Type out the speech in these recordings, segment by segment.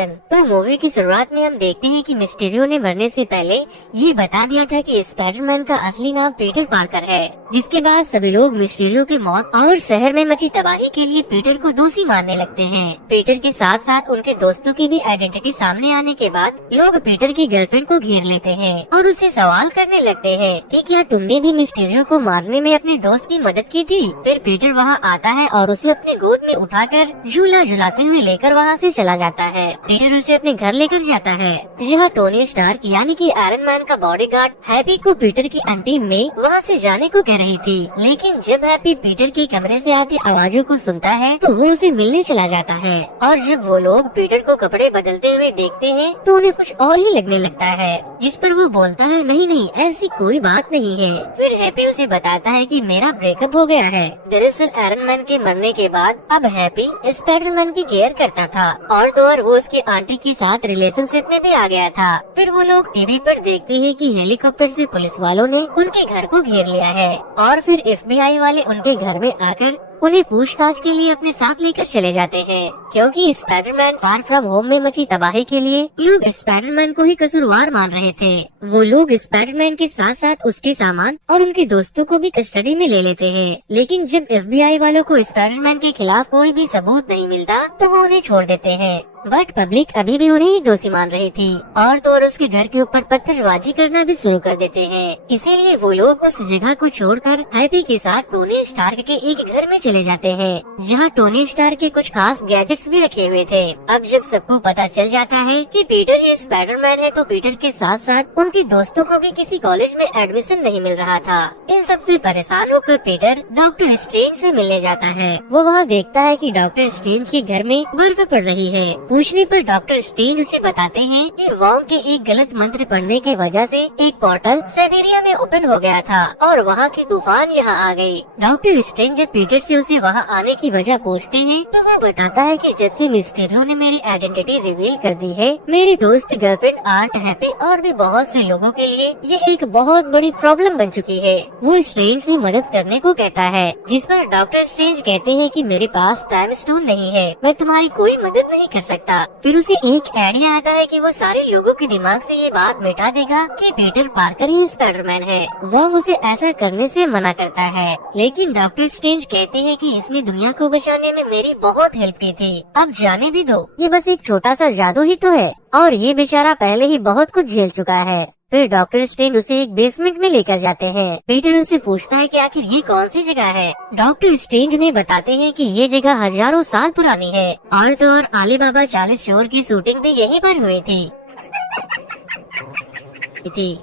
Action. तो movie की शुरुआत में हम देखते हैं कि मिस्टीरियो ने मरने से पहले ये बता दिया था कि स्पाइडरमैन का असली नाम पीटर पार्कर है। जिसके बाद सभी लोग मिस्टीरियो की मौत और शहर में मची तबाही के लिए पीटर को दोषी मानने लगते हैं। पीटर के साथ साथ उनके दोस्तों की भी आइडेंटिटी सामने आने के बाद लोग पीटर की गर्लफ्रेंड को घेर लेते हैं और उससे सवाल करने लगते हैं कि क्या तुमने भी मिस्टीरियो को मारने में अपने दोस्त की मदद की थी। फिर पीटर वहाँ आता है और उसे अपने गोद में उठाकर झूला झुलाते हुए लेकर वहाँ से चला जाता है। पीटर उसे अपने घर लेकर जाता है जहाँ टोनी स्टार्क यानी कि आयरन मैन का बॉडीगार्ड हैप्पी को पीटर की अंतिम में वहाँ से जाने को कह रही थी। लेकिन जब हैप्पी पीटर के कमरे से आती आवाजों को सुनता है तो वो उसे मिलने चला जाता है और जब वो लोग पीटर को कपड़े बदलते हुए देखते हैं तो उन्हें कुछ और ही लगने लगता है, जिस पर वो बोलता है नहीं नहीं ऐसी कोई बात नहीं है। फिर हैप्पी उसे बताता है कि मेरा ब्रेकअप हो गया है। दरअसल आयरन मैन के मरने के बाद अब हैप्पी स्पाइडरमैन की केयर करता था और तो और वो उसकी आंटी के साथ रिलेशनशिप में भी आ गया था। फिर वो लोग टीवी पर देखते हैं कि हेलीकॉप्टर से पुलिस वालों ने उनके घर को घेर लिया है और फिर FBI वाले उनके घर में आकर उन्हें पूछताछ के लिए अपने साथ लेकर चले जाते हैं, क्योंकि स्पाइडरमैन फार फ्रॉम होम में मची तबाही के लिए लोग स्पाइडरमैन को ही कसूरवार मान रहे थे। वो लोग स्पाइडरमैन के साथ साथ उसके सामान और उनके दोस्तों को भी कस्टडी में ले लेते हैं। लेकिन जब FBI वालों को स्पाइडरमैन के खिलाफ कोई भी सबूत नहीं मिलता तो वो उन्हें छोड़ देते हैं। बट पब्लिक अभी भी उन्हें ही दोषी मान रही थी और तो और उसके घर के ऊपर पत्थरबाजी करना भी शुरू कर देते हैं। इसीलिए वो लोग उस जगह को छोड़कर हैप्पी के साथ टोनी स्टार्क के एक घर में चले जाते हैं जहां टोनी स्टार्क के कुछ खास गैजेट्स भी रखे हुए थे। अब जब सबको पता चल जाता है कि पीटर ही स्पाइडरमैन है तो पीटर के साथ साथ उनके दोस्तों को भी किसी कॉलेज में एडमिशन नहीं मिल रहा था। इन सबसे परेशान होकर पीटर डॉक्टर स्ट्रेंज से मिलने जाता है। वो वहाँ देखता है कि डॉक्टर स्ट्रेंज के घर में बर्फ पड़ रही है। पूछने पर डॉक्टर स्ट्रेंज उसे बताते हैं कि वॉन्ग के एक गलत मंत्र पढ़ने की वजह से एक पोर्टल साइबेरिया में ओपन हो गया था और वहाँ की तूफान यहाँ आ गई। डॉक्टर स्ट्रेंज जब पीटर से उसे वहाँ आने की वजह पूछते हैं तो वो बताता है कि जब से मिस्टीरियो ने मेरी आइडेंटिटी रिवील कर दी है, मेरे दोस्त, गर्लफ्रेंड, आंट, हैप्पी और भी बहुत से लोगों के लिए ये एक बहुत बड़ी प्रॉब्लम बन चुकी है। वो स्ट्रेंज से मदद करने को कहता है, जिस पर डॉक्टर स्ट्रेंज कहते हैं कि मेरे पास टाइम स्टोन नहीं है, मैं तुम्हारी कोई मदद नहीं कर सकता। फिर उसे एक आइडिया आता है कि वो सारे लोगों के दिमाग से ये बात मिटा देगा कि पीटर पार्कर ही स्पाइडरमैन है। वो उसे ऐसा करने से मना करता है, लेकिन डॉक्टर स्ट्रेंज कहते हैं कि इसने दुनिया को बचाने में मेरी बहुत हेल्प की थी, अब जाने भी दो, ये बस एक छोटा सा जादू ही तो है और ये बेचारा पहले ही बहुत कुछ झेल चुका है। फिर डॉक्टर स्ट्रेंज उसे एक बेसमेंट में लेकर जाते हैं। पीटर उनसे पूछता है कि आखिर ये कौन सी जगह है। डॉक्टर स्ट्रेंज उन्हें बताते हैं कि ये जगह हजारों साल पुरानी है और तो और अली बाबा 40 चोर की शूटिंग भी यहीं पर हुई थी।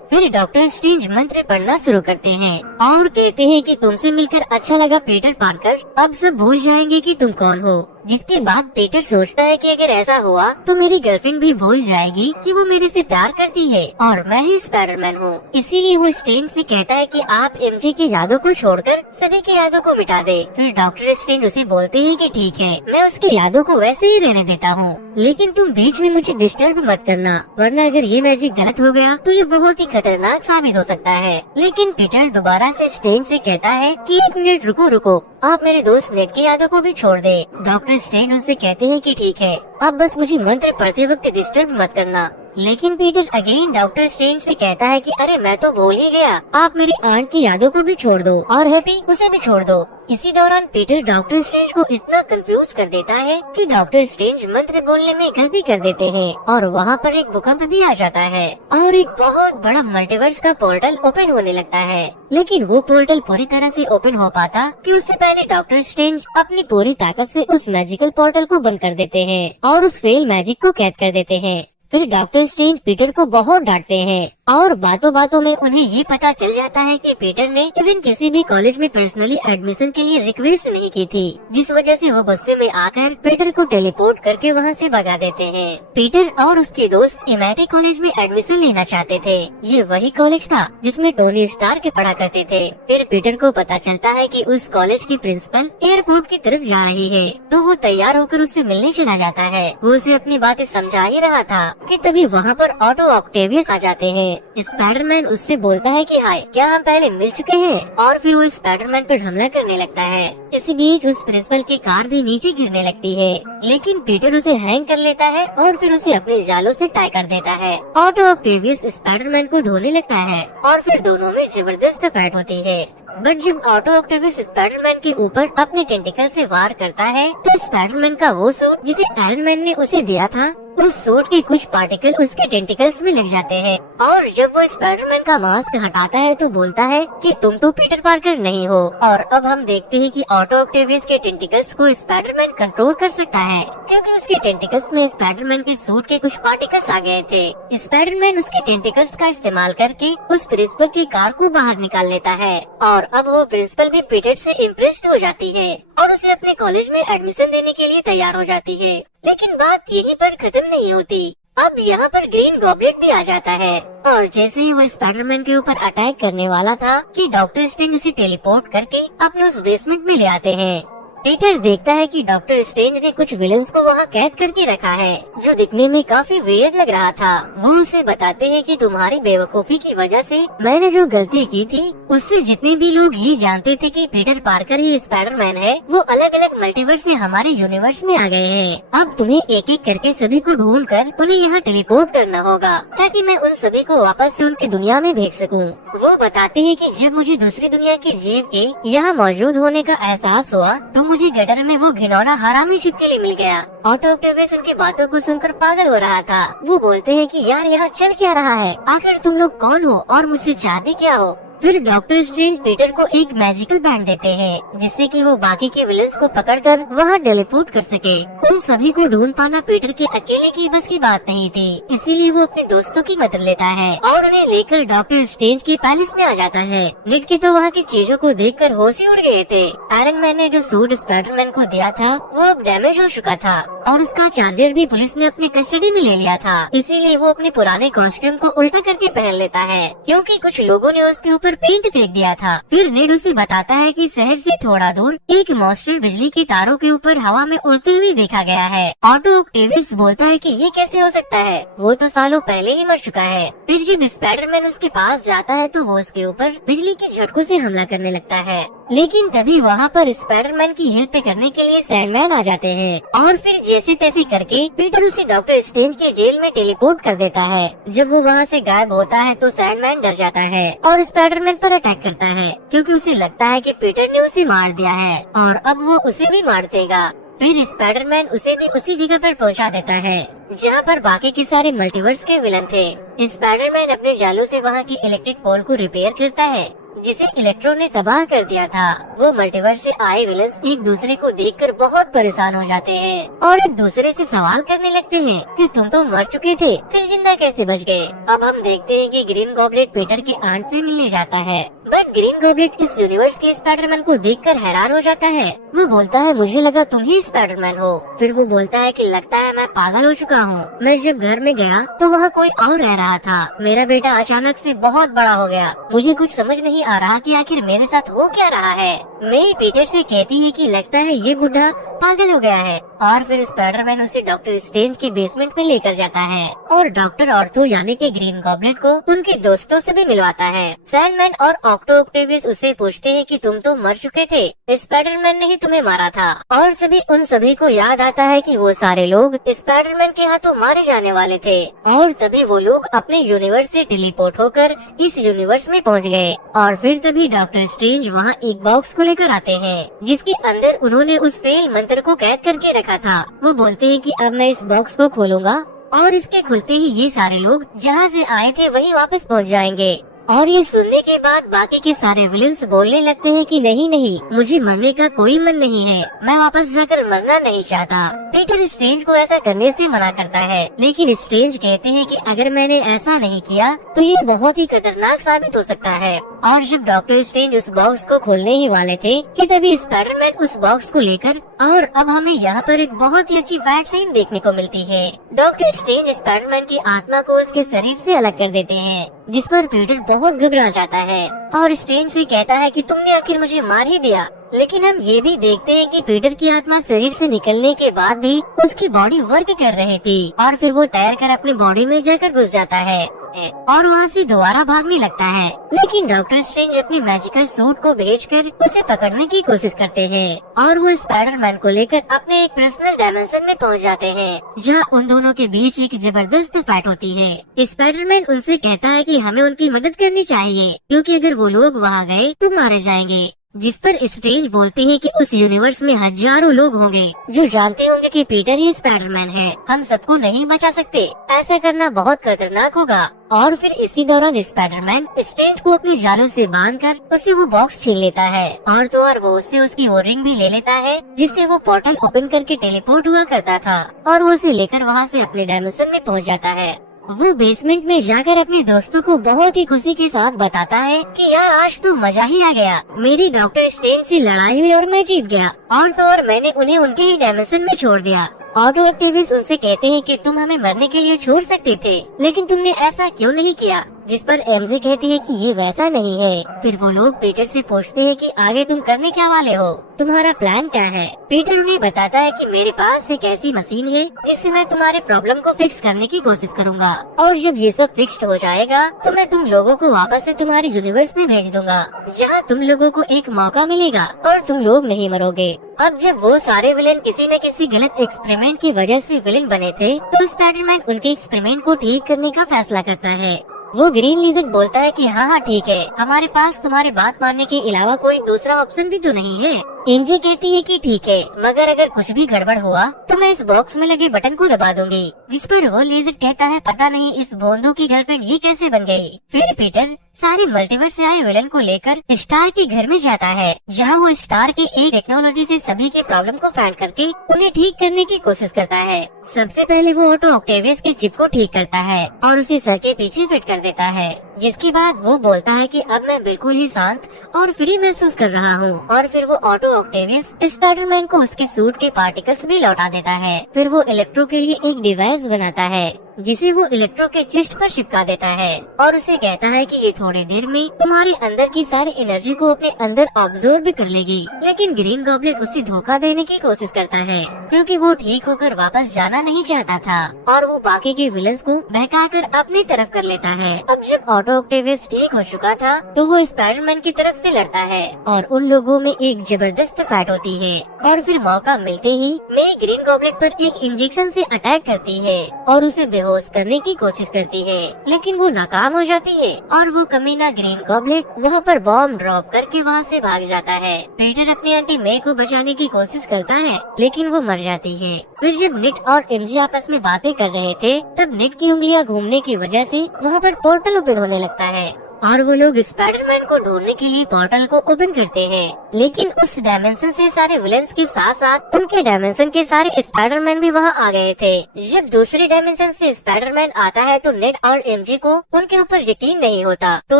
फिर डॉक्टर स्ट्रेंज मंत्र पढ़ना शुरू करते हैं और कहते हैं कि तुमसे मिलकर अच्छा लगा पीटर पार्कर, अब सब भूल जाएंगे कि तुम कौन हो। जिसके बाद पीटर सोचता है कि अगर ऐसा हुआ तो मेरी गर्लफ्रेंड भी भूल जाएगी कि वो मेरे से प्यार करती है और मैं ही स्पाइडरमैन हूँ। इसीलिए वो स्ट्रेंज से कहता है कि आप MJ की यादों को छोड़कर सभी की यादों को मिटा दे। फिर डॉक्टर स्ट्रेंज उसे बोलते हैं कि ठीक है, मैं उसकी यादों को वैसे ही रहने देता हूँ, लेकिन तुम बीच में मुझे डिस्टर्ब मत करना, वरना अगर ये मैजिक गलत हो गया तो ये बहुत ही खतरनाक साबित हो सकता है। लेकिन पीटर दोबारा से स्ट्रेंज से कहता है कि एक मिनट रुको, आप मेरे दोस्त नेट की यादों को भी छोड़ दे। डॉक्टर स्ट्रेंज उनसे कहते हैं कि ठीक है, अब बस मुझे मंत्र पढ़ते वक्त डिस्टर्ब मत करना। लेकिन पीटर अगेन डॉक्टर स्ट्रेंज से कहता है कि अरे मैं तो भूल ही गया, आप मेरी आंट की यादों को भी छोड़ दो और हैप्पी उसे भी छोड़ दो। इसी दौरान पीटर डॉक्टर स्ट्रेंज को इतना कंफ्यूज कर देता है कि डॉक्टर स्ट्रेंज मंत्र बोलने में गलती कर देते हैं और वहाँ पर एक भूकंप भी आ जाता है और एक बहुत बड़ा मल्टीवर्स का पोर्टल ओपन होने लगता है। लेकिन वो पोर्टल पूरी तरह से ओपन हो पाता कि उससे पहले डॉक्टर स्ट्रेंज अपनी पूरी ताकत से उस मैजिकल पोर्टल को बंद कर देते हैं और उस फेल मैजिक को कैद कर देते हैं। फिर डॉक्टर स्ट्रेंज पीटर को बहुत डांटते हैं और बातों बातों में उन्हें ये पता चल जाता है कि पीटर ने इवन किसी भी कॉलेज में पर्सनली एडमिशन के लिए रिक्वेस्ट नहीं की थी, जिस वजह से वो गुस्से में आकर पीटर को टेलीपोर्ट करके वहाँ से भगा देते हैं। पीटर और उसके दोस्त इमैटी कॉलेज में एडमिशन लेना चाहते थे। ये वही कॉलेज था जिसमें टोनी स्टार्क पढ़ा करते थे। फिर पीटर को पता चलता है कि उस कॉलेज की प्रिंसिपल एयरपोर्ट की तरफ जा रही है, तो वो तैयार होकर उससे मिलने चला जाता है। वो उसे अपनी बातें समझा ही रहा था कि तभी वहाँ पर ऑटो ऑक्टेवियस आ जाते हैं स्पाइडरमैन उससे बोलता है कि हाय, क्या हम पहले मिल चुके हैं? और फिर वो स्पाइडरमैन पर हमला करने लगता है। इसी बीच उस प्रिंसिपल की कार भी नीचे गिरने लगती है, लेकिन पीटर उसे हैंग कर लेता है और फिर उसे अपने जालों से टाई कर देता है। ऑटो ऑक्टेवियस स्पाइडरमैन को धोने लगता है और फिर दोनों में जबरदस्त फाइट होती है। बट जब ऑटो ऑक्टेवियस स्पाइडरमैन के ऊपर अपने टेंटिकल से वार करता है तो स्पाइडरमैन का वो सूट जिसे आयरन मैन ने उसे दिया था, उस सूट के कुछ पार्टिकल उसके टेंटिकल्स में लग जाते हैं। और जब वो स्पाइडरमैन का मास्क हटाता है तो बोलता है कि तुम तो पीटर पार्कर नहीं हो। और अब हम देखते हैं कि ऑटो ऑक्टेवियस के टेंटिकल्स को स्पाइडरमैन कंट्रोल कर सकता है, क्योंकि उसके टेंटिकल्स में स्पाइडरमैन के सूट के कुछ पार्टिकल्स आ गए थे। स्पाइडरमैन उसके टेंटिकल्स का इस्तेमाल करके उस प्रिंसिपल की कार को बाहर निकाल लेता है और अब वो प्रिंसिपल भी पीटर से इम्प्रेस्ड हो जाती है और उसे अपने कॉलेज में एडमिशन देने के लिए तैयार हो जाती है। लेकिन बात यहीं पर खत्म नहीं होती। अब यहाँ पर ग्रीन गॉबलेट भी आ जाता है और जैसे ही वो स्पाइडरमैन के ऊपर अटैक करने वाला था कि डॉक्टर स्ट्रेंज उसे टेलीपोर्ट करके अपने उस बेसमेंट में ले आते हैं। पीटर देखता है कि डॉक्टर स्ट्रेंज ने कुछ विलन्स को वहाँ कैद करके रखा है, जो दिखने में काफी वियर्ड लग रहा था। वो उसे बताते हैं कि तुम्हारी बेवकूफी की वजह से मैंने जो गलती की थी, उससे जितने भी लोग ये जानते थे कि पीटर पार्कर ही स्पाइडरमैन है, वो अलग अलग मल्टीवर्स से हमारे यूनिवर्स में आ गए हैं। अब तुम्हें एक एक करके सभी को ढूंढ कर उन्हें यहाँ टेलीपोर्ट करना होगा, ताकि मैं उन सभी को वापस से उनकी दुनिया में भेज सकूँ। वो बताते हैं कि जब मुझे दूसरी दुनिया के जीव के यहाँ मौजूद होने का एहसास हुआ तो मुझे गटर में वो घिनौना हरामी छिपकली मिल गया। ऑटो ऑक्टेवियस उनकी बातों को सुनकर पागल हो रहा था। वो बोलते हैं कि यार यहाँ चल क्या रहा है, आखिर तुम लोग कौन हो और मुझसे चाहते क्या हो? फिर डॉक्टर स्ट्रेंज पीटर को एक मैजिकल बैंड देते हैं, जिससे कि वो बाकी के विलन्स को पकड़कर वहाँ टेलीपोर्ट कर सके। उन सभी को ढूंढ पाना पीटर के अकेले की बस की बात नहीं थी, इसीलिए वो अपने दोस्तों की मदद लेता है और उन्हें लेकर डॉक्टर स्ट्रेंज के पैलेस में आ जाता है। निक के तो वहाँ की चीजों को देखकर होश ही उड़ गए थे। आयरन मैन ने जो सूट स्पाइडरमैन को दिया था वो अब डैमेज हो चुका था और उसका चार्जर भी पुलिस ने अपनी कस्टडी में ले लिया था, इसीलिए वो अपने पुराने कॉस्ट्यूम को उल्टा करके पहन लेता है, क्योंकि कुछ लोगों ने उसके ऊपर पेंट फेंक दिया था। फिर नेड उसे बताता है कि शहर से थोड़ा दूर एक मॉन्स्टर बिजली की तारों के ऊपर हवा में उड़ते हुए देखा गया है। ऑटो ऑक्टेवियस बोलता है कि ये कैसे हो सकता है, वो तो सालों पहले ही मर चुका है। फिर जब स्पाइडरमैन उसके पास जाता है तो वो उसके ऊपर बिजली के झटकों से हमला करने लगता है, लेकिन तभी वहाँ पर स्पाइडरमैन की हेल्प करने के लिए सैंडमैन आ जाते हैं और फिर जैसे तैसे करके पीटर उसे डॉक्टर स्ट्रेंज के जेल में टेलीपोर्ट कर देता है। जब वो वहाँ से गायब होता है तो सैंडमैन डर जाता है और स्पाइडरमैन पर अटैक करता है, क्योंकि उसे लगता है कि पीटर ने उसे मार दिया है और अब वो उसे भी मार देगा। फिर स्पाइडरमैन उसे भी उसी जगह पर पहुंचा देता है जहां पर बाकी के सारे मल्टीवर्स के विलन थे। स्पाइडरमैन अपने जालों से वहां की इलेक्ट्रिक पोल को रिपेयर करता है, जिसे इलेक्ट्रो ने तबाह कर दिया था। वो मल्टीवर्स से आए विलन्स एक दूसरे को देखकर बहुत परेशान हो जाते हैं और एक दूसरे से सवाल करने लगते हैं कि तुम तो मर चुके थे, फिर जिंदा कैसे बच गए? अब हम देखते हैं कि ग्रीन गॉबलेट पीटर के आंट से मिलने जाता है, बट ग्रीन गॉबलेट इस यूनिवर्स के स्पाइडरमैन को देखकर हैरान हो जाता है। वो बोलता है मुझे लगा तुम ही स्पाइडरमैन हो। फिर वो बोलता है कि लगता है मैं पागल हो चुका हूँ। मैं जब घर में गया तो वहाँ कोई और रह रहा था। मेरा बेटा अचानक से बहुत बड़ा हो गया। मुझे कुछ समझ नहीं आ रहा कि आखिर मेरे साथ हो क्या रहा है। मेरी पीटर से कहती है कि लगता है ये बुढ़ा पागल हो गया है और फिर स्पाइडरमैन उसे डॉक्टर स्ट्रेंज के बेसमेंट में लेकर जाता है और डॉक्टर ऑर्थो यानी कि ग्रीन गॉबलेट को उनके दोस्तों से भी मिलवाता है। सैंडमैन और ऑक्टो ऑक्टेवियस उससे पूछते हैं कि तुम तो मर चुके थे, स्पाइडरमैन ने ही तुम्हें मारा था। और तभी उन सभी को याद आता है कि वो सारे लोग स्पाइडरमैन के हाथों मारे जाने वाले थे और तभी वो लोग अपने यूनिवर्स से टेलीपोर्ट होकर इस यूनिवर्स में पहुंच गए। और फिर तभी डॉक्टर स्ट्रेंज वहाँ एक बॉक्स को लेकर आते हैं, जिसके अंदर उन्होंने उस फेल मंत्र को कैद करके रखा था। वो बोलते हैं कि अब मैं इस बॉक्स को खोलूंगा और इसके खुलते ही ये सारे लोग जहाँ से आए थे वहीं वापस पहुँच जाएंगे। और ये सुनने के बाद बाकी के सारे विलन्स बोलने लगते हैं कि नहीं नहीं, मुझे मरने का कोई मन नहीं है, मैं वापस जाकर मरना नहीं चाहता। पीटर स्ट्रेंज को ऐसा करने से मना करता है, लेकिन स्ट्रेंज कहते हैं कि अगर मैंने ऐसा नहीं किया तो ये बहुत ही खतरनाक साबित हो सकता है। और जब डॉक्टर स्ट्रेंज उस बॉक्स को खोलने ही वाले थे कि तभी स्पाइडरमैन उस बॉक्स को लेकर, और अब हमें यहाँ पर एक बहुत ही अच्छी फाइट सीन देखने को मिलती है। डॉक्टर स्ट्रेंज स्पाइडरमैन की आत्मा को उसके शरीर से अलग कर देते हैं, जिस पर पीटर बहुत घबरा जाता है और स्ट्रेंज से कहता है कि तुमने आखिर मुझे मार ही दिया। लेकिन हम ये भी देखते हैं कि पीटर की आत्मा शरीर से निकलने के बाद भी उसकी बॉडी वर्क कर रही थी और फिर वो तैर कर अपनी बॉडी में जाकर घुस जाता है। है और वहाँ से दोबारा भागने लगता है। लेकिन डॉक्टर स्ट्रेंज अपनी मैजिकल सूट को भेजकर उसे पकड़ने की कोशिश करते हैं और वो स्पाइडरमैन को लेकर अपने एक पर्सनल डायमेंशन में पहुँच जाते हैं, जहाँ उन दोनों के बीच एक जबरदस्त फाइट होती है। स्पाइडरमैन उनसे कहता है कि हमें उनकी मदद करनी चाहिए, क्योंकि अगर वो लोग वहाँ गए तो मारे जाएंगे। जिस पर स्ट्रेंज बोलते हैं कि उस यूनिवर्स में हजारों लोग होंगे जो जानते होंगे कि पीटर ही स्पाइडरमैन है, हम सबको नहीं बचा सकते, ऐसा करना बहुत खतरनाक होगा। और फिर इसी दौरान स्पाइडरमैन स्ट्रेंज को अपने जालों से बांधकर उसे वो बॉक्स छीन लेता है और तो और वो उससे उसकी वो रिंग भी ले लेता है, जिससे वो पोर्टल ओपन करके टेलीपोर्ट हुआ करता था और वो उसे लेकर वहाँ से अपने डायमेंशन में पहुँच जाता है। वो बेसमेंट में जाकर अपने दोस्तों को बहुत ही खुशी के साथ बताता है कि यार आज तो मजा ही आ गया, मेरी डॉक्टर स्ट्रेंज से लड़ाई हुई और मैं जीत गया और तो और मैंने उन्हें उनके ही डायमेंशन में छोड़ दिया। ऑटो एक्टिविस्ट उनसे कहते हैं कि तुम हमें मरने के लिए छोड़ सकते थे, लेकिन तुमने ऐसा क्यों नहीं किया, जिस पर एमजे कहती है कि ये वैसा नहीं है। फिर वो लोग पीटर से पूछते हैं कि आगे तुम करने क्या वाले हो, तुम्हारा प्लान क्या है। पीटर उन्हें बताता है कि मेरे पास एक ऐसी मशीन है जिससे मैं तुम्हारे प्रॉब्लम को फिक्स करने की कोशिश करूंगा और जब ये सब फिक्स्ड हो जाएगा तो मैं तुम लोगों को वापस से तुम्हारे यूनिवर्स में भेज दूंगा, जहाँ तुम लोगों को एक मौका मिलेगा और तुम लोग नहीं मरोगे। अब जब वो सारे विलेन किसी न किसी गलत एक्सपेरिमेंट की वजह से विलेन बने थे, तो स्पाइडरमैन उनके एक्सपेरिमेंट को ठीक करने का फैसला करता है। वो ग्रीन लिजर्ड बोलता है कि हाँ ठीक है, हमारे पास तुम्हारी बात मानने के अलावा कोई दूसरा ऑप्शन भी तो नहीं है। एनजे कहती है कि ठीक है, मगर अगर कुछ भी गड़बड़ हुआ तो मैं इस बॉक्स में लगे बटन को दबा दूंगी। जिस पर वो लिजर्ड कहता है पता नहीं इस बोंदू की गर्लफ्रेंड ये कैसे बन गई। फिर पीटर सारे मल्टीवर्स से आए विलन को लेकर स्टार के घर में जाता है, जहाँ वो स्टार के एक टेक्नोलॉजी से सभी के प्रॉब्लम को फाइंड करके उन्हें ठीक करने की कोशिश करता है। सबसे पहले वो ऑटो ऑक्टेवियस के चिप को ठीक करता है और उसे सर के पीछे फिट कर देता है, जिसके बाद वो बोलता है कि अब मैं बिल्कुल ही शांत और फ्री महसूस कर रहा हूँ। और फिर वो ऑटो ऑक्टेवियस स्पाइडरमैन को उसके सूट के पार्टिकल्स भी लौटा देता है। फिर वो इलेक्ट्रो के लिए एक डिवाइस बनाता है जिसे वो इलेक्ट्रो के चेस्ट पर चिपका देता है और उसे कहता है कि ये थोड़ी देर में तुम्हारे अंदर की सारी एनर्जी को अपने अंदर ऑब्जॉर्ब भी कर लेगी। लेकिन ग्रीन गॉब्लिन उसे धोखा देने की कोशिश करता है, क्योंकि वो ठीक होकर वापस जाना नहीं चाहता था और वो बाकी के विलन्स को बहकाकर अपनी तरफ कर लेता है। अब जब ऑटो ऑक्टेवियस ठीक हो चुका था तो वो स्पाइडरमैन की तरफ से लड़ता है और उन लोगों में एक जबरदस्त फाइट होती है। और फिर मौका मिलते ही मे ग्रीन गॉब्लिन पर एक इंजेक्शन से अटैक करती है और उसे बेहोश करने की कोशिश करती है, लेकिन वो नाकाम हो जाती है और वो कमीना ग्रीन गॉब्लिन वहाँ पर बॉम्ब ड्रॉप करके वहाँ से भाग जाता है। पीटर अपनी आंटी मे को बचाने की कोशिश करता है, लेकिन वो मर जाती है। फिर जब निक और एमजे आपस में बातें कर रहे थे, तब निक की उंगलियां घूमने की वजह से वहाँ पर पोर्टल ओपन होने लगता है और वो लोग स्पाइडरमैन को ढूंढने के लिए पोर्टल को ओपन करते हैं। लेकिन उस डायमेंशन से सारे विलेंस के साथ साथ उनके डायमेंशन के सारे स्पाइडरमैन भी वहाँ आ गए थे। जब दूसरे डायमेंशन से स्पाइडरमैन आता है तो नेड और एमजे को उनके ऊपर यकीन नहीं होता, तो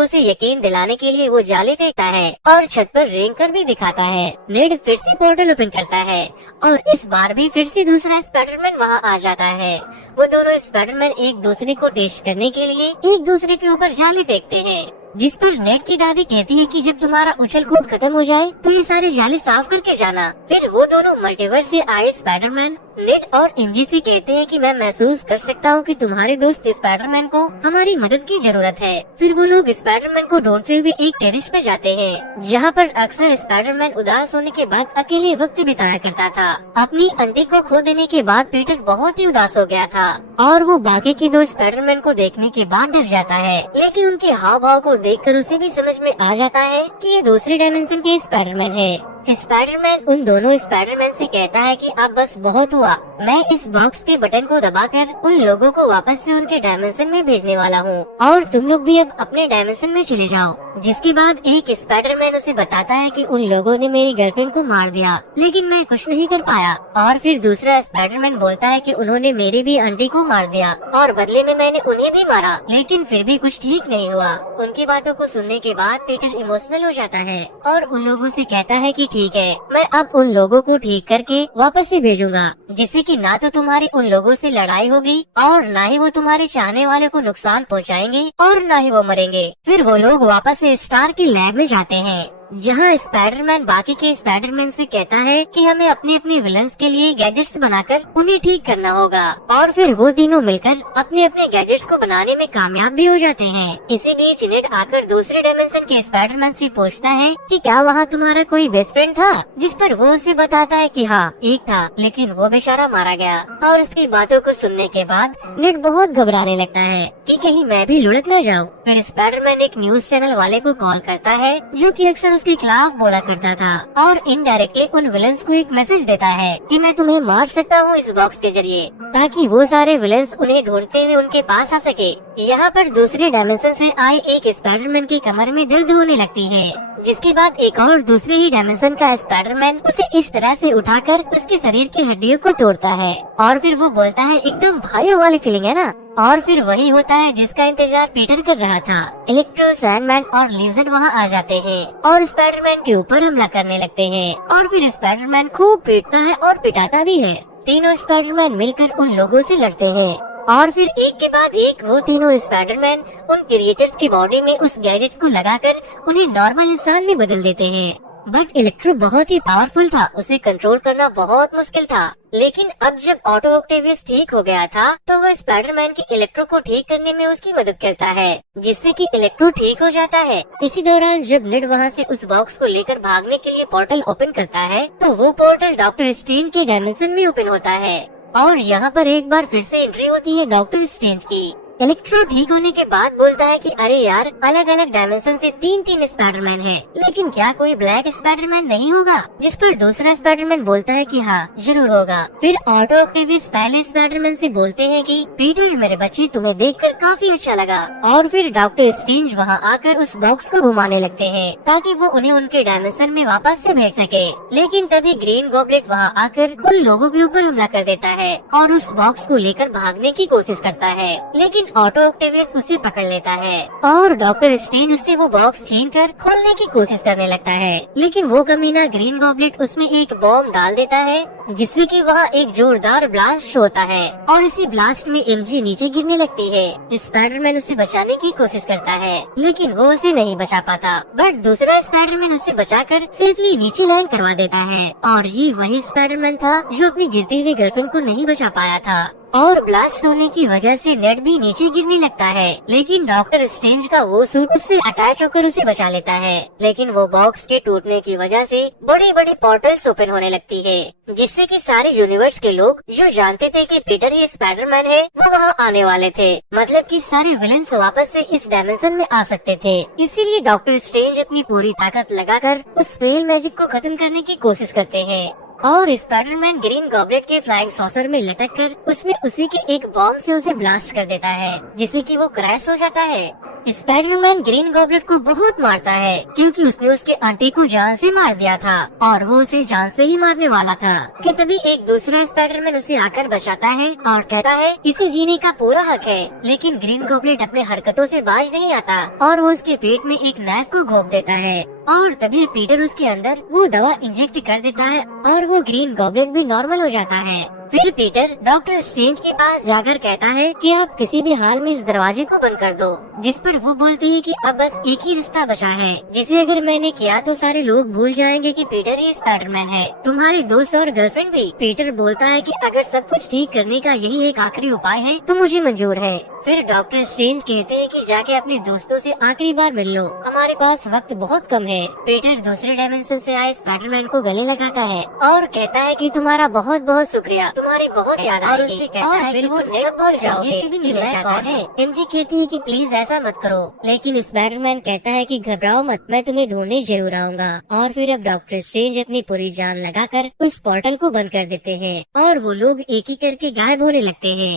उसे यकीन दिलाने के लिए वो जाली फेंकता है और छत पर रेंग कर भी दिखाता है। नेड फिर से पोर्टल ओपन करता है और इस बार भी फिर से दूसरा स्पाइडरमैन वहाँ आ जाता है। वो दोनों स्पाइडरमैन एक दूसरे को टेस्ट करने के लिए एक दूसरे के ऊपर जाली फेंकते हैं, जिस पर नेड की दादी कहती है कि जब तुम्हारा उछल कूद खत्म हो जाए तो ये सारे जाले साफ करके जाना। फिर वो दोनों मल्टीवर्स से आए स्पाइडरमैन नेड और एमजे से कहते हैं कि मैं महसूस कर सकता हूँ कि तुम्हारे दोस्त स्पाइडरमैन को हमारी मदद की जरूरत है। फिर वो लोग स्पाइडरमैन को ढूंढते हुए एक टेरेस पे जाते हैं, जहाँ पर अक्सर स्पाइडरमैन उदास होने के बाद अकेले वक्त बिताया करता था। अपनी आंटी को खो देने के बाद पीटर बहुत ही उदास हो गया था और वो बाकी के दो स्पाइडरमैन को देखने के बाद डर जाता है, लेकिन उनके हाव भाव को देखकर उसे भी समझ में आ जाता है कि ये दूसरे डायमेंशन के स्पाइडरमैन है। स्पाइडरमैन उन दोनों स्पाइडरमैन से कहता है कि अब बस बहुत हुआ, मैं इस बॉक्स के बटन को दबाकर उन लोगों को वापस से उनके डायमेंशन में भेजने वाला हूँ और तुम लोग भी अब अपने डायमेंशन में चले जाओ। जिसके बाद एक स्पाइडरमैन उसे बताता है कि उन लोगों ने मेरी गर्लफ्रेंड को मार दिया, लेकिन मैं कुछ नहीं कर पाया। और फिर दूसरा स्पाइडरमैन बोलता है कि उन्होंने मेरी भी आंटी को मार दिया और बदले में मैंने उन्हें भी मारा, लेकिन फिर भी कुछ ठीक नहीं हुआ। उनकी बातों को सुनने के बाद पीटर इमोशनल हो जाता है और उन लोगों से कहता है कि ठीक है, मैं अब उन लोगों को ठीक करके वापस से भेजूंगा, जिससे कि ना तो तुम्हारी उन लोगों से लड़ाई होगी और ना ही वो तुम्हारे चाहने वाले को नुकसान पहुंचाएंगे और ना ही वो मरेंगे। फिर वो लोग वापस से स्टार की लैब में जाते हैं जहाँ स्पाइडरमैन बाकी के स्पाइडरमैन से कहता है कि हमें अपने अपने विलन्स के लिए गैजेट्स बनाकर उन्हें ठीक करना होगा, और फिर वो तीनों मिलकर अपने अपने गैजेट्स को बनाने में कामयाब भी हो जाते हैं। इसी बीच नेड आकर दूसरे डायमेंशन के स्पाइडरमैन से पूछता है कि क्या वहाँ तुम्हारा कोई बेस्ट फ्रेंड था, जिस पर वो उसे बताता है कि हाँ एक था, लेकिन वो बेचारा मारा गया। और उसकी बातों को सुनने के बाद नेड बहुत घबराने लगता है कि कहीं मैं भी लुढ़क न जाऊँ। फिर स्पाइडरमैन एक न्यूज चैनल वाले को कॉल करता है जो कि अक्सर उसके खिलाफ बोला करता था, और इनडायरेक्टली उन विलन्स को एक मैसेज देता है कि मैं तुम्हें मार सकता हूँ इस बॉक्स के जरिए, ताकि वो सारे विलन्स उन्हें ढूंढते हुए उनके पास आ सके। यहाँ पर दूसरे डायमेंशन से आए एक स्पाइडरमैन की कमर में दर्द होने लगती है, जिसके बाद एक और दूसरे ही डायमेंशन का स्पाइडरमैन उसे इस तरह से उठाकर उसके शरीर की हड्डियों को तोड़ता है, और फिर वो बोलता है एकदम भारी वाली फीलिंग है ना। और फिर वही होता है जिसका इंतजार पीटर कर रहा था। इलेक्ट्रो, सैंडमैन और लिजर्ड वहाँ आ जाते हैं और स्पाइडरमैन के ऊपर हमला करने लगते हैं, और फिर स्पाइडरमैन खूब पीटता है और पिटाता भी है। तीनों स्पाइडरमैन मिलकर उन लोगों से लड़ते हैं, और फिर एक के बाद एक वो तीनों स्पाइडरमैन उन क्रिएचर्स की बॉडी में उस गैजेट्स को लगाकर उन्हें नॉर्मल इंसान में बदल देते हैं। बट इलेक्ट्रो बहुत ही पावरफुल था, उसे कंट्रोल करना बहुत मुश्किल था। लेकिन अब जब ऑटो ऑक्टेवियस ठीक हो गया था तो वह स्पाइडरमैन के इलेक्ट्रो को ठीक करने में उसकी मदद करता है, जिससे कि इलेक्ट्रो ठीक हो जाता है। इसी दौरान जब नेड वहाँ से उस बॉक्स को लेकर भागने के लिए पोर्टल ओपन करता है तो वो पोर्टल डॉक्टर स्ट्रेंज के डायमेंशन में ओपन होता है, और यहाँ पर एक बार फिर से एंट्री होती है डॉक्टर स्ट्रेंज की। इलेक्ट्रो ठीक होने के बाद बोलता है कि अरे यार, अलग अलग डायमेंशन से तीन तीन स्पाइडरमैन हैं, लेकिन क्या कोई ब्लैक स्पाइडरमैन नहीं होगा? जिस पर दूसरा स्पाइडरमैन बोलता है कि हाँ जरूर होगा। फिर ऑटो ऑक्टेवियस पहले स्पाइडरमैन से बोलते हैं कि पीटर मेरे बच्चे, तुम्हें देखकर काफी अच्छा लगा। और फिर डॉक्टर स्ट्रेंज वहाँ आकर उस बॉक्स को घुमाने लगते हैं ताकि वो उन्हें उनके डायमेंशन में वापस से भेज सके। लेकिन तभी ग्रीन गॉबलेट वहाँ आकर उन लोगों के ऊपर हमला कर देता है और उस बॉक्स को लेकर भागने की कोशिश करता है, लेकिन ऑटो ऑक्टेवियस उसे पकड़ लेता है और डॉक्टर स्ट्रेंज उससे वो बॉक्स छीनकर खोलने की कोशिश करने लगता है। लेकिन वो कमीना ग्रीन गॉबलेट उसमें एक बॉम्ब डाल देता है, जिससे कि वहाँ एक जोरदार ब्लास्ट होता है और इसी ब्लास्ट में एमजे नीचे गिरने लगती है। स्पाइडरमैन उसे बचाने की कोशिश करता है, लेकिन वो उसे नहीं बचा पाता। बट दूसरा स्पाइडरमैन उसे बचाकर सेफली नीचे लैंड करवा देता है, और ये वही स्पाइडरमैन था जो अपनी गिरती हुई गर्लफ्रेंड को नहीं बचा पाया था। और ब्लास्ट होने की वजह से नेड भी नीचे गिरने लगता है, लेकिन डॉक्टर स्ट्रेंज का वो सूट उससे अटैच होकर उसे बचा लेता है। लेकिन वो बॉक्स के टूटने की वजह से बड़ी बड़ी पोर्टल्स ओपन होने लगती है, जिससे कि सारे यूनिवर्स के लोग जो जानते थे कि पीटर ही स्पाइडरमैन है वो वहाँ आने वाले थे। मतलब कि सारे विलेंस वापस से इस डायमेंशन में आ सकते थे। इसीलिए डॉक्टर स्ट्रेंज अपनी पूरी ताकत लगाकर उस फेल मैजिक को खत्म करने की कोशिश करते हैं, और स्पाइडरमैन ग्रीन गॉबलेट के फ्लाइंग सॉसर में लटक कर उसमें उसी के एक बॉम्ब से उसे ब्लास्ट कर देता है, जिससे कि वो क्रैश हो जाता है। स्पाइडरमैन ग्रीन गॉबलेट को बहुत मारता है क्योंकि उसने उसके आंटी को जान से मार दिया था और वो उसे जान से ही मारने वाला था। कि तभी एक दूसरा स्पाइडरमैन उसे आकर बचाता है और कहता है इसे जीने का पूरा हक है। लेकिन ग्रीन गॉबलेट अपने हरकतों से बाज नहीं आता और वो उसके पेट में एक नाइफ को घोंप देता है, और तभी पीटर उसके अंदर वो दवा इंजेक्ट कर देता है और वो ग्रीन गॉबलेट भी नॉर्मल हो जाता है। फिर पीटर डॉक्टर स्ट्रेंज के पास जाकर कहता है कि आप किसी भी हाल में इस दरवाजे को बंद कर दो, जिस पर वो बोलती है कि अब बस एक ही रास्ता बचा है, जिसे अगर मैंने किया तो सारे लोग भूल जाएंगे कि पीटर ही स्पाइडरमैन है, तुम्हारे दोस्त और गर्लफ्रेंड भी। पीटर बोलता है कि अगर सब कुछ ठीक करने का यही एक आखिरी उपाय है तो मुझे मंजूर है। फिर डॉक्टर स्ट्रेंज कहते हैं कि जाके अपने दोस्तों से आखिरी बार मिल लो, हमारे पास वक्त बहुत कम है। पीटर दूसरे डायमेंशन से आए स्पाइडरमैन को गले लगाता है और कहता है कि तुम्हारा बहुत बहुत शुक्रिया, तुम्हारी बहुत याद आई। और उससे कहता है फिर वो सब भूल जाओ जिसे भी मिलना कौन है। एमजे कहती है कि प्लीज ऐसा मत करो, लेकिन स्पाइडरमैन कहता है कि घबराओ मत, मैं तुम्हें ढूंढने जरूर आऊंगा। और फिर अब डॉक्टर स्ट्रेंज अपनी पूरी जान लगाकर उस पोर्टल को बंद कर देते हैं और वो लोग एक एक करके गायब होने लगते हैं।